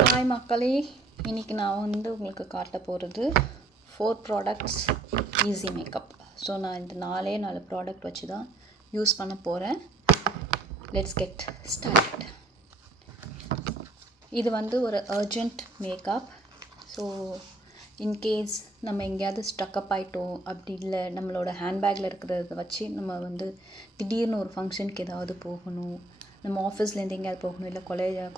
Hi மக்களே, இன்றைக்கி நான் உங்களுக்கு காட்ட போகிறது 4 ப்ராடக்ட்ஸ் ஈஸி மேக்கப். ஸோ நான் இந்த 4 ப்ராடக்ட் வச்சு தான் யூஸ் பண்ண போகிறேன். Let's get started. இது ஒரு அர்ஜெண்ட் மேக்கப். ஸோ இன்கேஸ் நம்ம எங்கேயாவது ஸ்டக்கப் ஆகிட்டோம், அப்படி இல்லை நம்மளோட ஹேண்ட்பேக்கில் இருக்கிறத வச்சு நம்ம திடீர்னு ஒரு ஃபங்க்ஷனுக்கு ஏதாவது போகணும், நம்ம ஆஃபீஸ்லேருந்து எங்கேயாவது போகணும், இல்லை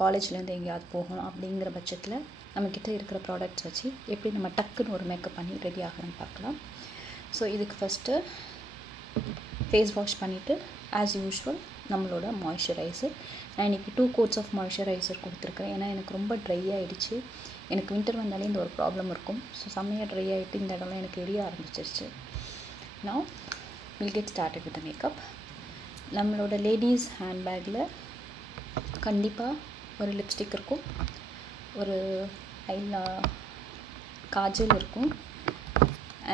காலேஜ்லேருந்து எங்கேயாவது போகணும் அப்படிங்கிற பட்சத்தில் நம்மக்கிட்ட இருக்கிற ப்ராடக்ட்ஸ் வச்சு எப்படி நம்ம டக்குன்னு ஒரு மேக்கப் பண்ணி ரெடி ஆகலான்னு பார்க்கலாம். ஸோ இதுக்கு ஃபஸ்ட்டு ஃபேஸ் வாஷ் பண்ணிவிட்டு ஆஸ் யூஷுவல் நம்மளோட மாய்ஸ்சரைசர். நான் இன்றைக்கி 2 coats ஆஃப் மாய்ஸ்சரைசர் கொடுத்துருக்கேன். ஏன்னா எனக்கு ரொம்ப ட்ரை ஆகிடுச்சு. எனக்கு வின்டர் வந்தாலே இந்த ஒரு ப்ராப்ளம் இருக்கும். ஸோ செம்மையாக ட்ரை ஆகிட்டு இந்த இடம்லாம் எனக்கு எரிய ஆரம்பிச்சிருச்சு. Now will get started with the makeup. நம்மளோட லேடீஸ் ஹேண்ட்பேக்கில் கண்டிப்பாக ஒரு லிப்ஸ்டிக் இருக்கும், ஒரு காஜல் இருக்கும்,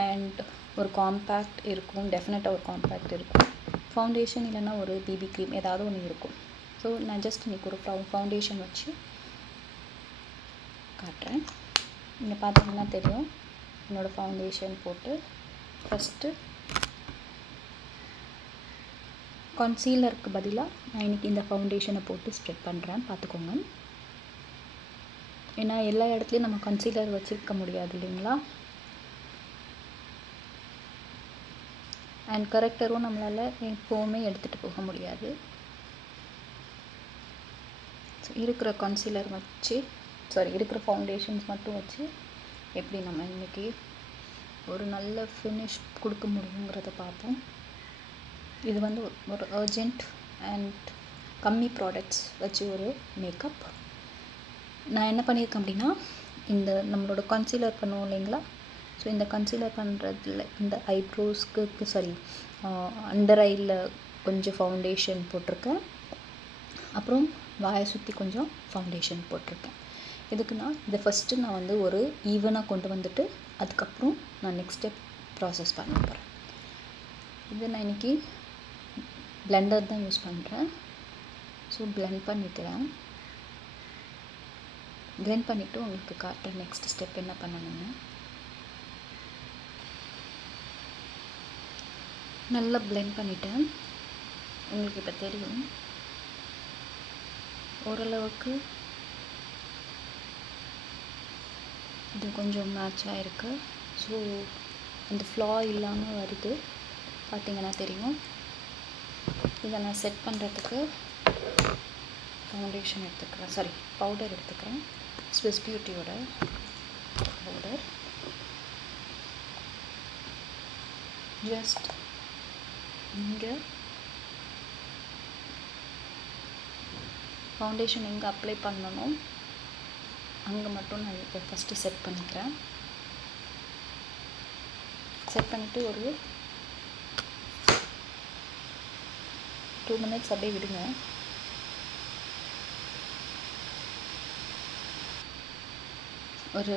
அண்ட் ஒரு காம்பேக்ட் இருக்கும். டெஃபினட்டாக ஒரு காம்பேக்ட் இருக்கும். ஃபவுண்டேஷன் இல்லைன்னா ஒரு பிபி க்ரீம் ஏதாவது ஒன்று இருக்கும். ஸோ நான் ஜஸ்ட் இன்றைக்கி ஒரு ஃபவுண்டேஷன் வச்சு காட்டுறேன். நீங்கள் பார்த்தீங்கன்னா தெரியும், என்னோடய ஃபவுண்டேஷன் போட்டு ஃபஸ்ட்டு கன்சீலருக்கு பதிலாக நான் இன்றைக்கி இந்த ஃபவுண்டேஷனை போட்டு ஸ்ப்ரெட் பண்ணுறேன். பார்த்துக்கோங்க. ஏன்னா எல்லா இடத்துலையும் நம்ம கன்சீலர் வச்சுருக்க முடியாது இல்லைங்களா. அண்ட் கரெக்டரும் நம்மளால் எப்போவுமே எடுத்துகிட்டு போக முடியாது. ஸோ இருக்கிற கன்சீலர் வச்சு இருக்கிற ஃபவுண்டேஷன்ஸ் மட்டும் வச்சு எப்படி நம்ம இன்றைக்கி ஒரு நல்ல ஃபினிஷ் கொடுக்க முடியுங்கிறத பார்ப்போம். இது ஒரு அர்ஜெண்ட் அண்ட் கம்மி ப்ராடக்ட்ஸ் வச்சு ஒரு மேக்கப். நான் என்ன பண்ணியிருக்கேன் அப்படின்னா, இந்த நம்மளோட கன்சீலர் பண்ணுவோம் இல்லைங்களா. ஸோ இந்த கன்சீலர் பண்ணுறதுல இந்த ஐப்ரோஸ்க்கு அண்டர் ஐயில் கொஞ்சம் ஃபவுண்டேஷன் போட்டிருக்கேன். அப்புறம் வாயை சுற்றி கொஞ்சம் ஃபவுண்டேஷன் போட்டிருக்கேன். இதுக்குன்னா இதை ஃபஸ்ட்டு நான் ஒரு ஈவனாக கொண்டு வந்துட்டு அதுக்கப்புறம் நான் நெக்ஸ்ட் ஸ்டெப் ப்ராசஸ் பண்ண போகிறேன். இது நான் இன்றைக்கி பிளெண்டர் தான் யூஸ் பண்ணுறேன். ஸோ பிளெண்ட் பண்ணிக்கிறேன். பிளெண்ட் பண்ணிவிட்டு உங்களுக்கு காட்டுறேன் நெக்ஸ்ட் ஸ்டெப் என்ன பண்ணணும்னு. நல்லா பிளெண்ட் பண்ணிட்டேன். உங்களுக்கு இப்போ தெரியும் ஓரளவுக்கு இது கொஞ்சம் மேட்சாக இருக்குது. ஸோ அந்த ஃப்ளா இல்லாமல் வருது, பார்த்திங்கன்னா தெரியும். இதை நான் செட் பண்ணுறதுக்கு ஃபவுண்டேஷன் எடுத்துக்கிறேன், பவுடர் எடுத்துக்கிறேன். ஸ்விஸ் பியூட்டியோட பவுடர். ஜஸ்ட் இங்கே ஃபவுண்டேஷன் எங்கே அப்ளை பண்ணணும் அங்கே மட்டும் நான் இப்போ ஃபஸ்ட்டு செட் பண்ணிக்கிறேன். செட் பண்ணிவிட்டு ஒரு 2 minutes அப்படியே விடுங்க. ஒரு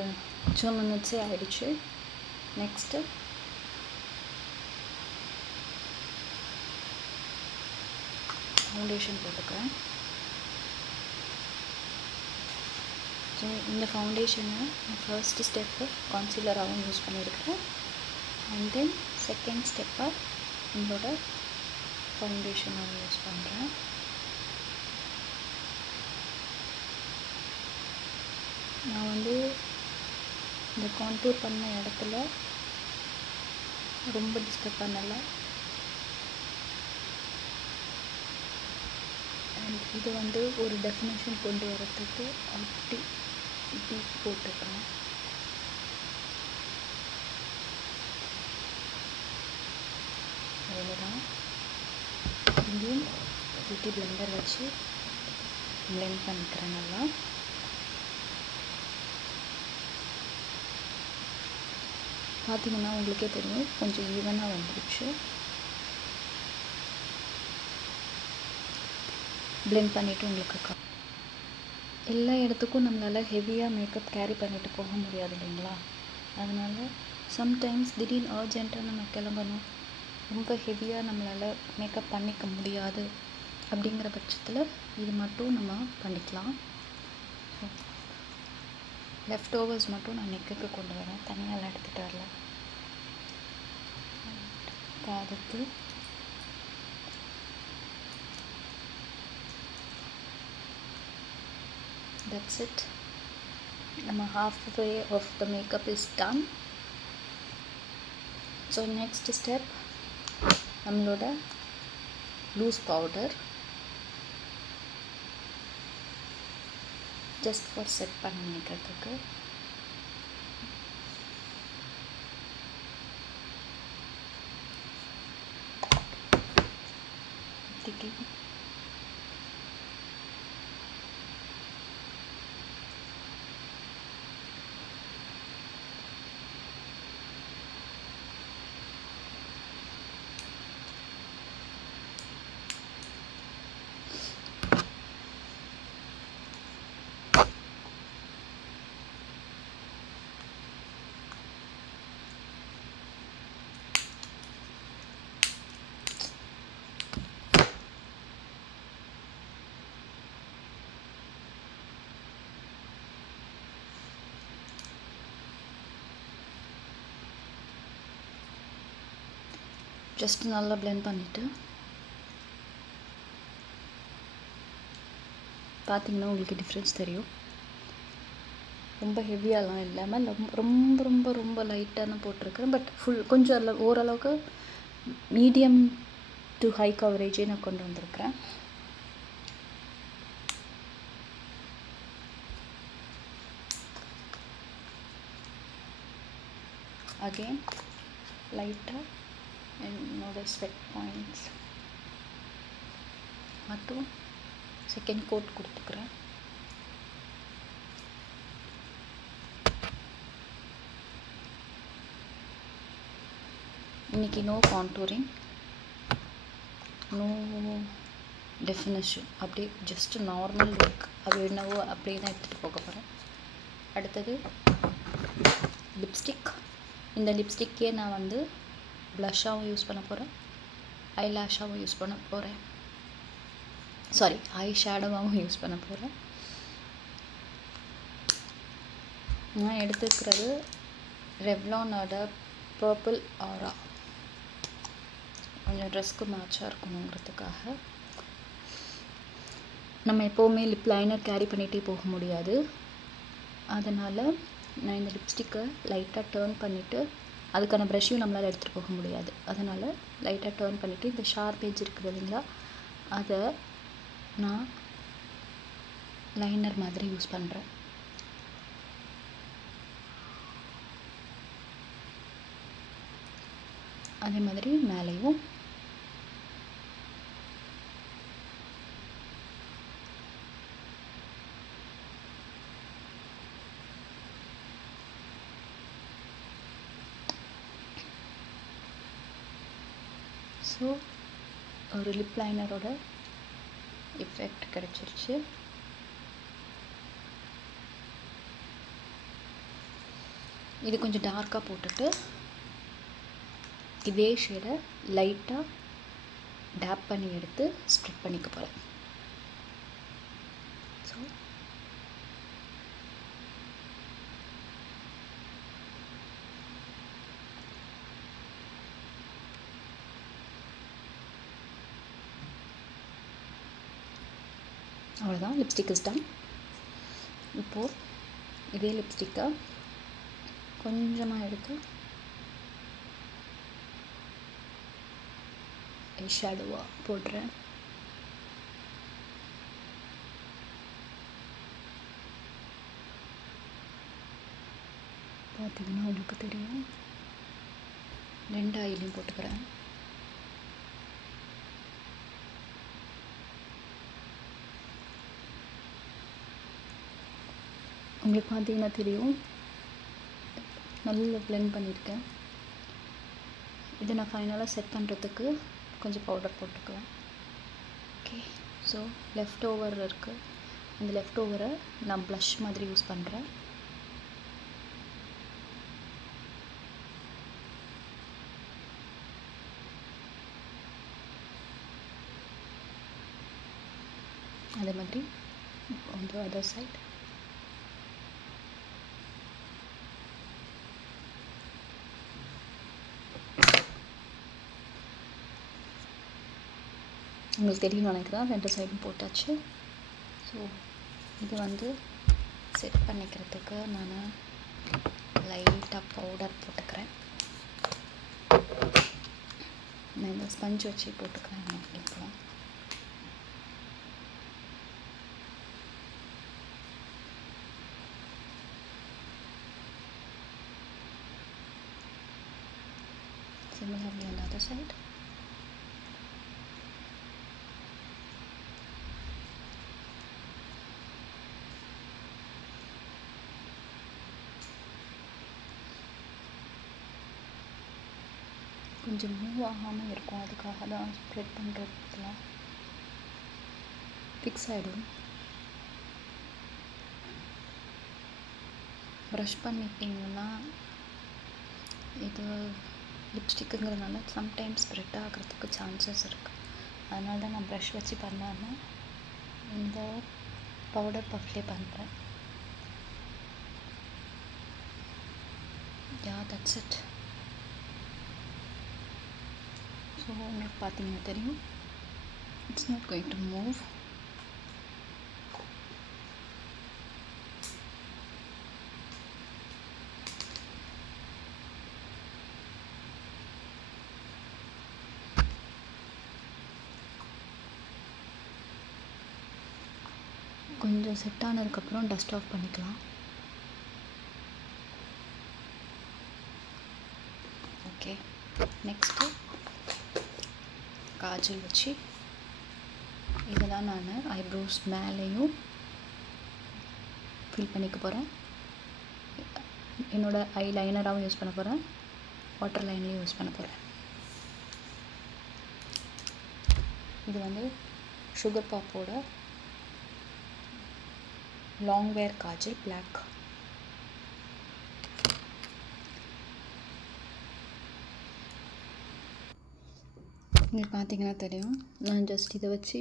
2 minutes ஆகிடுச்சு. நெக்ஸ்ட்டு ஃபவுண்டேஷன் போட்டுக்கிறேன். ஸோ இந்த ஃபவுண்டேஷனை நான் ஃபர்ஸ்ட் ஸ்டெப்பு கான்சீலராகவும் யூஸ் பண்ணியிருக்கிறேன். அண்ட் தென் செகண்ட் ஸ்டெப்பாக உங்களோட ஃபவுண்டேஷனாக யூஸ் பண்ணுறேன். நான் இந்த கான்டூர் பண்ண இடத்துல ரொம்ப டிஸ்டர்ப் பண்ணலை. அண்ட் இது ஒரு டெஃபினேஷன் கொண்டு வரத்துக்கு அப்படி இப்படி போட்டுக்கிறேன். அவ்வளோதான். இங்கேயும் பியூட்டி பிளெண்டர் வச்சு பிளெண்ட் பண்ணிக்கிறேன் நல்லா. பார்த்தீங்கன்னா உங்களுக்கே தெரியும் கொஞ்சம் ஈவனாக வந்துடுச்சு. பிளெண்ட் பண்ணிவிட்டு உங்களுக்கு எல்லா இடத்துக்கும் நம்மளால் ஹெவியாக மேக்கப் கேரி பண்ணிட்டு போக முடியாது இல்லைங்களா. அதனால் சம்டைம்ஸ் திடீர்னு அர்ஜென்ட்டாக நம்ம கிளம்பணும், ரொம்ப ஹெவியாக நம்மளால் மேக்கப் பண்ணிக்க முடியாது அப்படிங்கிற பட்சத்தில் இது மட்டும் நம்ம பண்ணிக்கலாம். லெஃப்ட் ஓவர்ஸ் மட்டும் நான் நெக்குக்கு கொண்டு வரேன், தனியாலாம் எடுத்துகிட்டு வரல. காதுக்கு that's it. நம்ம halfway of the makeup is done. So next step, நம்மளோட loose powder just for set பண்ணிக்கிறதுக்கு. ஜஸ்ட் நல்லா பிளெண்ட் பண்ணிவிட்டு பார்த்தீங்கன்னா உங்களுக்கு டிஃப்ரென்ஸ் தெரியும். ரொம்ப ஹெவியாலாம் இல்லாமல் ரொம்ப ரொம்ப ரொம்ப லைட்டாக தான் போட்டிருக்கேன். பட் ஃபுல் கொஞ்சம் ஓரளவுக்கு மீடியம் டு ஹை கவரேஜே நான் கொண்டு வந்திருக்கிறேன். அகெயின் லைட்டாக என்னோட ஸ்வெட் பாயிண்ட்ஸ் மட்டும் செகண்ட் கோட் கொடுத்துக்கிறேன். இன்றைக்கி நோ கான்டூரிங், நோ டெஃபினிஷன், அப்படியே ஜஸ்ட் நார்மல் லுக் அது என்னவோ அப்படியே தான் எடுத்துகிட்டு போக போகிறேன். அடுத்தது லிப்ஸ்டிக். இந்த லிப்ஸ்டிக்கே நான் வந்து ப்ளஷ்ஷாகவும் யூஸ் பண்ண போகிறேன், ஐலாஷாகவும் யூஸ் பண்ண போகிறேன், சாரி ஐ ஷேடோவாகவும் யூஸ் பண்ண போகிறேன். நான் எடுத்துக்கிறது ரெவ்லானோட பர்பிள் ஆரா, கொஞ்சம் ட்ரெஸ்க்கு மேட்சாக இருக்கணுங்கிறதுக்காக. நம்ம எப்போவுமே லிப் லைனர் கேரி பண்ணிகிட்டே போக முடியாது, அதனால் நான் இந்த லிப்ஸ்டிக்கை லைட்டாக டேர்ன் பண்ணிவிட்டு, அதுக்கான ப்ரஷ்ஷையும் நம்மளால் எடுத்துகிட்டு போக முடியாது, அதனால் லைட்டாக டேர்ன் பண்ணிவிட்டு இந்த ஷார்ப் எட்ஜ் இருக்குது இல்லைங்களா, அதை நான் லைனர் மாதிரி யூஸ் பண்ணுறேன். அதே மாதிரி மேலேயும் ஸோ ஒரு லிப் லைனரோட எஃபெக்ட் கிடச்சிருச்சு. இது கொஞ்சம் டார்க்காக போட்டுட்டு இதே ஷேடை லைட்டாக டேப் பண்ணி எடுத்து ஸ்ப்ரெட் பண்ணிக்க போகிறேன். ஸோ அவ்வளோதான், லிப்ஸ்டிக் இஸ் டன். இப்போது இதே லிப்ஸ்டிக்கை கொஞ்சமாக எடுத்து ஐ ஷேடோவாக போடுறேன். பார்த்தீங்கன்னா உங்களுக்கு தெரியும், 2 ஐலையும் போட்டுக்கிறேன். உங்களுக்கு பார்த்தீங்கன்னா தெரியும், நல்லா பிளெண்ட் பண்ணியிருக்கேன். இதை நான் ஃபைனலாக செட் பண்ணுறதுக்கு கொஞ்சம் பவுடர் போட்டுக்குவேன். ஓகே, ஸோ லெஃப்ட் ஓவர் இருக்குது, அந்த லெஃப்ட் ஓவரை நான் ப்ளஷ் மாதிரி யூஸ் பண்ணுறேன். அதே மாதிரி on the other side. உங்களுக்கு தெரியும் நினைக்கிறேன். 2 சைடும் போட்டாச்சு. ஸோ இது வந்து செட் பண்ணிக்கிறதுக்கு நான் லைட்டாக பவுடர் போட்டுக்கிறேன். நான் இந்த ஸ்பஞ்ச் வச்சு போட்டுக்கிறேன். இப்போ similarly on the other side. கொஞ்சம் மூவ் ஆகாமல் இருக்கும், அதுக்காக தான் ஸ்ப்ரெட் பண்ணுறதுலாம் ஃபிக்ஸ் ஆகிடும். ப்ரஷ் பண்ணிட்டிங்கன்னா இது லிப்ஸ்டிக்குங்கிறதுனால சம்டைம்ஸ் ஸ்ப்ரெட் ஆகிறதுக்கு சான்சஸ் இருக்குது. அதனால தான் நான் ப்ரஷ் வச்சு பண்ணாமல் இந்த பவுடர் பஃப்லேயே பண்ணுறேன். Yeah that's it. ஸோ உங்களுக்கு பார்த்தீங்கன்னா தெரியும், it's not going to move. கொஞ்சம் செட் ஆனதுக்கப்புறம் டஸ்ட் ஆஃப் பண்ணிக்கலாம். ஓகே, நெக்ஸ்ட்டு காஜல் வச்சு இதெல்லாம் நான் ஐப்ரோஸ் மேலேயும் ஃபில் பண்ணிக்க போகிறேன். என்னோடய ஐ லைனராகவும் யூஸ் பண்ண போகிறேன், வாட்டர் லைன்லேயும் யூஸ் பண்ண போகிறேன். இது வந்து சுகர் பாப்போட லாங் வேர் காஜல் பிளாக். இங்கே பார்த்தீங்கன்னா தெரியும், நான் ஜஸ்ட் இதை வச்சு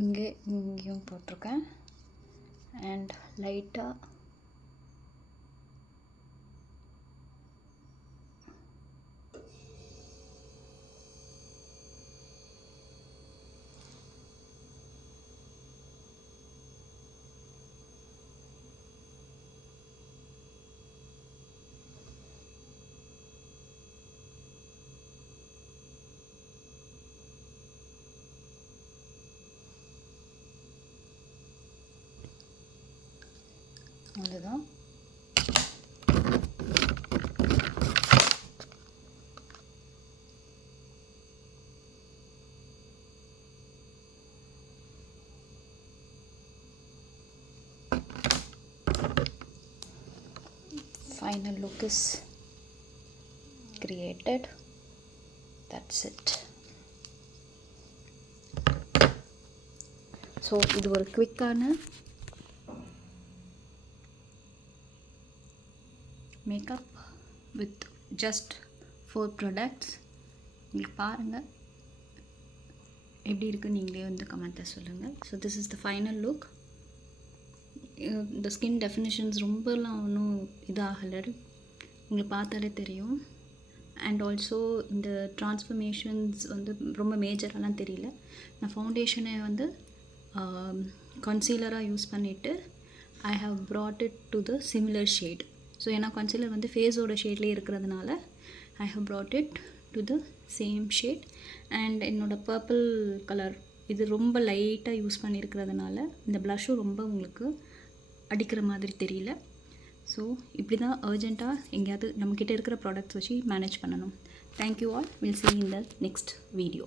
இங்கேயும் போட்டிருக்கேன். அண்ட் லைட்டாக அவ்வளோதான். Final look is created. That's it. So இது ஒரு குவிக்கான மேக்கப் வித் ஜஸ்ட் 4 ப்ராடக்ட்ஸ். உங்களுக்கு பாருங்கள் எப்படி இருக்குன்னு நீங்களே வந்து கமெண்ட்டில் சொல்லுங்கள். So this is the final look. இந்த ஸ்கின் டெஃபினிஷன்ஸ் ரொம்பலாம் ஒன்றும் இதாகலை, உங்களுக்கு பார்த்தாலே தெரியும். அண்ட் ஆல்சோ இந்த ட்ரான்ஸ்ஃபர்மேஷன்ஸ் வந்து ரொம்ப மேஜரெலாம் தெரியல. நான் ஃபவுண்டேஷனை வந்து கன்சீலராக யூஸ் பண்ணிவிட்டு I have brought it to the similar shade. So ஏன்னா கன்சீலர் வந்து ஃபேஸோட ஷேட்லேயே இருக்கிறதுனால I have brought it to the same shade. And என்னோடய பர்பிள் கலர் இது ரொம்ப லைட்டாக யூஸ் பண்ணியிருக்கிறதுனால இந்த ப்ளஷ்ஷும் ரொம்ப உங்களுக்கு அடிக்கிற மாதிரி தெரியல. ஸோ இப்படி தான் அர்ஜெண்ட்டாக எங்கேயாவது நம்மக்கிட்ட இருக்கிற ப்ராடக்ட்ஸ் வச்சு மேனேஜ் பண்ணணும். Thank you all. Will see you in the next video.